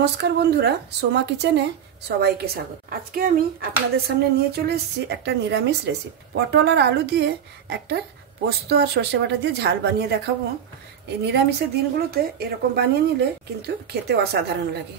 नमस्कार बंधुरा सोमा किचेने सबाइके स्वागत। आज के आमी आपनादेर सामने निये चले एसेछि एकटा निरामिष रेसिपि। पटल और आलू दिए एकटा पोस्त और सर्षे बाटा दिए झाल बानिये देखाबो। এই নিরামিষের দিনগুলোতে এরকম বানিয়ে নিলে কিন্তু খেতে অসাধারণ লাগে।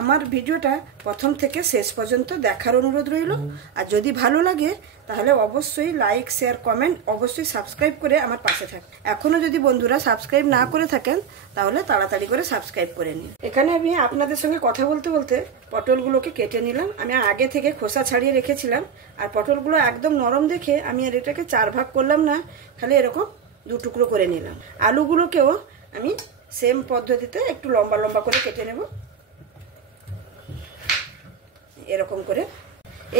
আমার ভিডিওটা প্রথম থেকে শেষ পর্যন্ত দেখার অনুরোধ রইল। আর যদি ভালো লাগে তাহলে অবশ্যই লাইক শেয়ার কমেন্ট অবশ্যই সাবস্ক্রাইব করে আমার পাশে থাকুন। এখনো যদি বন্ধুরা সাবস্ক্রাইব না করে থাকেন তাহলে তাড়াতাড়ি করে সাবস্ক্রাইব করে নিন। এখানে আমি আপনাদের সঙ্গে কথা বলতে বলতে পটলগুলোকে কেটে নিলাম। আমি আগে থেকে খোসা ছাড়িয়ে রেখেছিলাম। আর পটলগুলো একদম নরম দেখে আমি আর এটাকে 4 ভাগ করলাম না, খালি এরকম 2 টুকরো করে নিলাম। আলুগুলোকেও আমি সেম পদ্ধতিতে একটু লম্বা লম্বা করে কেটে নেব এরকম করে।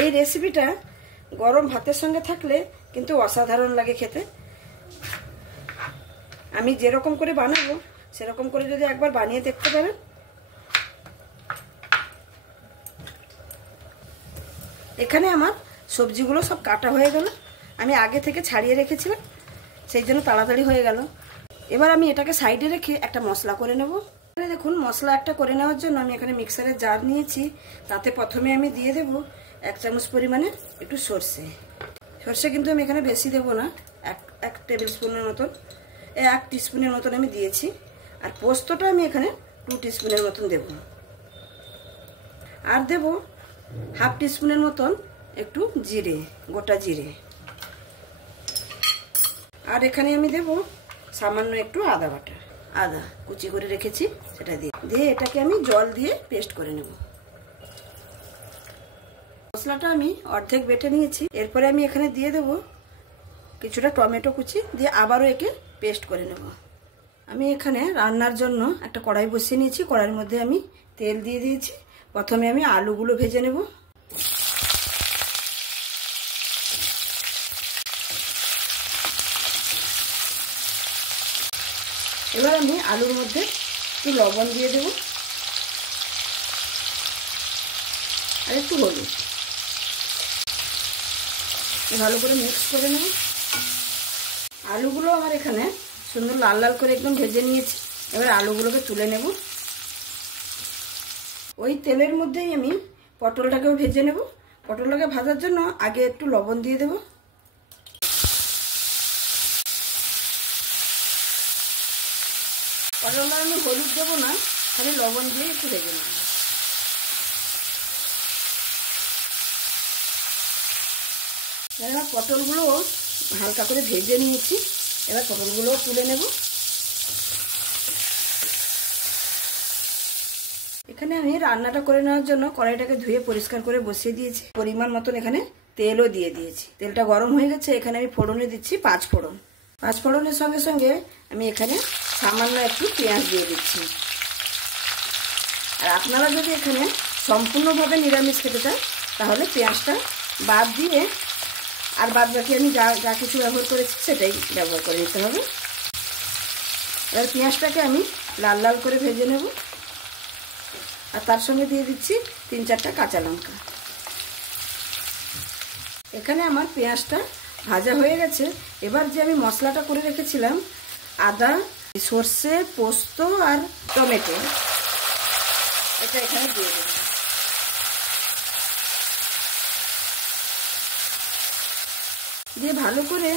এই রেসিপিটা গরম ভাতের সঙ্গে থাকলে কিন্তু অসাধারণ লাগে খেতে। আমি যেরকম করে বানাবো সেরকম করে যদি একবার বানিয়ে দেখতে পারেন। এখানে আমার সবজিগুলো সব কাটা হয়ে গেল। আমি আগে থেকে ছাড়িয়ে রেখেছিলাম, সেই জন্য তাড়াতাড়ি হয়ে গেল। এবার আমি এটাকে সাইডে রেখে একটা মশলা করে নেব। দেখুন মশলা একটা করে নেওয়ার জন্য আমি এখানে মিক্সারের জার নিয়েছি। তাতে প্রথমে আমি দিয়ে দেব 1 চামচ পরিমাণে একটু সর্ষে। সর্ষে কিন্তু আমি এখানে বেশি দেব না, 1 টেবিল স্পুনের মতন 1 টিস্পুনের মতন আমি দিয়েছি। আর পোস্তটা আমি এখানে 2 টিস্পুনের মতন দেব। আর দেব 1/2 টিস্পুনের মতন একটু জিরে, গোটা জিরে। আর এখানে আমি দেব সামান্য একটু আদা বাটা, আদা কুচি করে রেখেছি সেটা দিয়ে এটাকে আমি জল দিয়ে পেস্ট করে নেব। মশলাটা আমি অর্ধেক বেটে নিয়েছি। এরপরে আমি এখানে দিয়ে দেব কিছুটা টমেটো কুচি, দিয়ে আবারও একে পেস্ট করে নেব। আমি এখানে রান্নার জন্য একটা কড়াই বসিয়ে নিয়েছি। কড়াইয়ের মধ্যে আমি তেল দিয়ে দিয়েছি। প্রথমে আমি আলুগুলো ভেজে নেব। এবার আমি আলুর মধ্যে একটু লবণ দিয়ে দেব আর একটু হলুদ, ভালো করে মিক্স করে নেব। আলুগুলো আমার এখানে সুন্দর লাল লাল করে একদম ভেজে নিয়েছি। এবার আলুগুলোকে তুলে নেব। ওই তেলের মধ্যেই আমি পটলটাকেও ভেজে নেব। পটলটাকে ভাজার জন্য আগে একটু লবণ দিয়ে দেব। পটলটা আমি হলুদ দেবো না, খালি লবণ দিয়ে একটু ভেজে নেব। এবার পটলগুলো হালকা করে ভেজে নিয়েছি। এবার পটলগুলো তুলে নেব। এখানে আমি রান্নাটা করে নেওয়ার জন্য কড়াইটাকে ধুয়ে পরিষ্কার করে বসিয়ে দিয়েছি। পরিমাণ মতন এখানে তেলও দিয়ে দিয়েছি। তেলটা গরম হয়ে গেছে। এখানে আমি ফোড়নে দিচ্ছি 5 ফোড়ন। 5 ফোড়নের সঙ্গে সঙ্গে আমি এখানে সামান্য একটু পেঁয়াজ দিয়ে দিচ্ছি। আর আপনারা যদি এখানে সম্পূর্ণভাবে নিরামিষ খেতে চান তাহলে পেঁয়াজটা বাদ দিয়ে আর বাদ বাকি আমি যা কিছু ব্যবহার করেছি সেটাই ব্যবহার করে নিতে হবে। এবার পেঁয়াজটাকে আমি লাল লাল করে ভেজে নেব। আর তার সঙ্গে দিয়ে দিচ্ছি 3-4টা কাঁচা লঙ্কা। এখানে আমার পেঁয়াজটা ভাজা হয়ে গেছে। এবার যে আমি মশলাটা করে রেখেছিলাম আদা, সর্ষে, পোস্ত আর টমেটো, এটা এখানে দিয়ে দেব। দিয়ে ভালো করে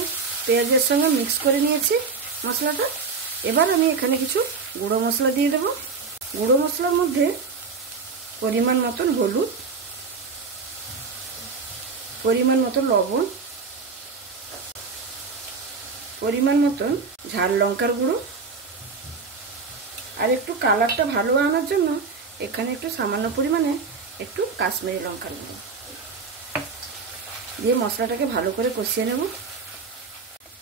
পেঁয়াজের সঙ্গে মিক্স করে নিয়েছি মশলাটা। এবার আমি এখানে কিছু গুঁড়ো মশলা দিয়ে দেব। গুঁড়ো মশলার মধ্যে পরিমাণ মতন হলুদ, পরিমাণ মতন লবণ, পরিমাণ মতন ঝাল লঙ্কার গুঁড়ো, আর একটু কালারটা ভালো আনার জন্য এখানে একটু সামান্য পরিমাণে একটু কাশ্মীরি লঙ্কার গুঁড়ো দিয়ে মশলাটাকে ভালো করে কষিয়ে নেব।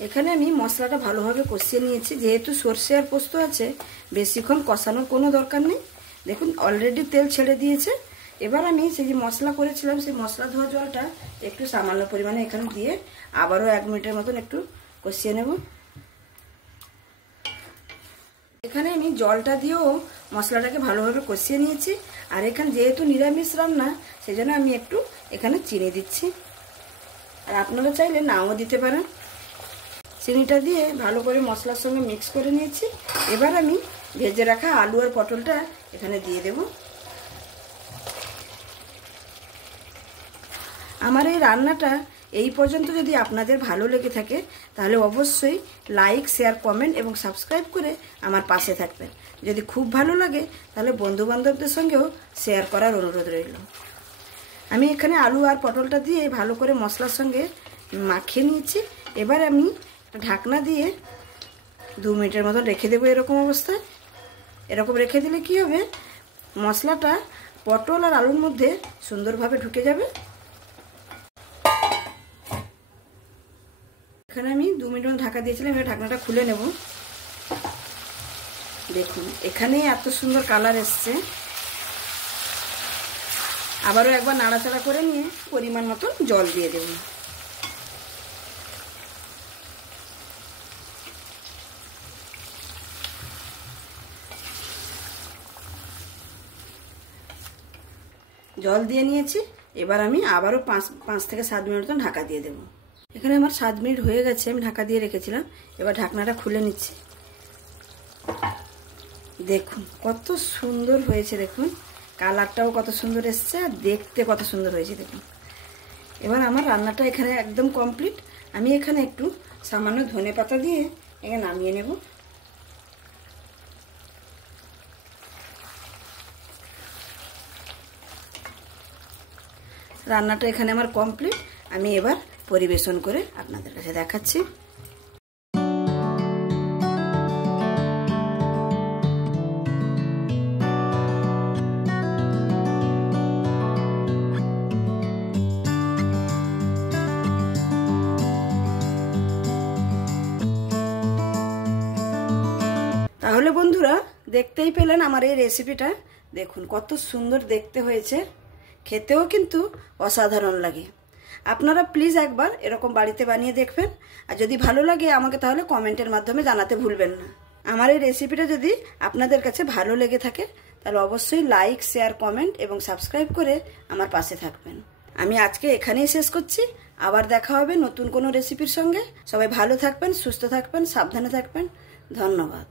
এখানে আমি মশলাটা ভালোভাবে কষিয়ে নিয়েছি। যেহেতু সর্ষে আর পোস্ত আছে বেশিক্ষণ কষানোর কোনো দরকার নেই। দেখুন অলরেডি তেল ছেড়ে দিয়েছে। এবার আমি সেই যে মশলা করেছিলাম সেই মশলা ধোয়া জলটা একটু সামান্য পরিমাণে এখানে দিয়ে আবারও 1 মিনিটের মতন একটু কষিয়ে নেব। এখানে আমি জলটা দিয়েও মশলাটাকে ভালোভাবে কষিয়ে নিয়েছি। আর এখানে যেহেতু নিরামিষ রান্না সেই জন্য আমি একটু এখানে চিনি দিচ্ছি। আর আপনারা চাইলে নাও দিতে পারেন। চিনিটা দিয়ে ভালো করে মশলার সঙ্গে মিক্স করে নিয়েছি। এবার আমি ভেজে রাখা আলু আর পটলটা এখানে দিয়ে দেব। আমার এই রান্নাটা এই পর্যন্ত যদি আপনাদের ভালো লেগে থাকে তাহলে অবশ্যই লাইক, শেয়ার, কমেন্ট এবং সাবস্ক্রাইব করে আমার পাশে থাকবেন। যদি খুব ভালো লাগে তাহলে বন্ধুবান্ধবদের সঙ্গেও শেয়ার করার অনুরোধ রইল। আমি এখানে আলু আর পটলটা দিয়ে ভালো করে মশলার সঙ্গে মাখিয়ে নিয়েছি। এবার আমি ঢাকনা দিয়ে 2 মিনিটের মতো রেখে দেবো। এরকম অবস্থায় এরকম রেখে দিলে কি হবে, মশলাটা পটল আর আলুর মধ্যে সুন্দরভাবে ঢুকে যাবে। এখানে আমি 2 মিনিট মতো ঢাকা দিয়েছিলাম। এবার ঢাকনাটা খুলে নেব। দেখুন এখানে এত সুন্দর কালার এসছে। আবারও একবার নাড়াচাড়া করে নিয়ে পরিমাণ মতো জল দিয়ে দেব। জল দিয়ে নিয়েছি। এবার আমি আবারও 5 থেকে 7 মিনিট মতো ঢাকা দিয়ে দেব। এখানে আমার 7 মিনিট হয়ে গেছে, আমি ঢাকা দিয়ে রেখেছিলাম। এবার ঢাকনাটা খুলে নিচ্ছি। দেখুন কত সুন্দর হয়েছে, দেখুন কালারটাও কত সুন্দর এসছে আর দেখতে কত সুন্দর হয়েছে দেখুন। এবার আমার রান্নাটা এখানে একদম কমপ্লিট। আমি এখানে একটু সামান্য ধনেপাতা দিয়ে এখানে নামিয়ে নেব। রান্নাটা এখানে আমার কমপ্লিট। আমি এবার পরিবেশন করে আপনাদের কাছে দেখাচ্ছি। তাহলে বন্ধুরা দেখতেই পেলেন আমার এই রেসিপিটা। দেখুন কত সুন্দর দেখতে হয়েছে, খেতেও কিন্তু অসাধারণ লাগে। আপনারা প্লিজ একবার এরকম বাড়িতে বানিয়ে দেখবেন। আর যদি ভালো লাগে আমাকে তাহলে কমেন্টের মাধ্যমে জানাতে ভুলবেন না। আমার এই রেসিপিটা যদি আপনাদের কাছে ভালো লেগে থাকে তাহলে অবশ্যই লাইক, শেয়ার, কমেন্ট এবং সাবস্ক্রাইব করে আমার পাশে থাকবেন। আমি আজকে এখানেই শেষ করছি। আবার দেখা হবে নতুন কোনো রেসিপির সঙ্গে। সবাই ভালো থাকবেন, সুস্থ থাকবেন, সাবধানে থাকবেন। ধন্যবাদ।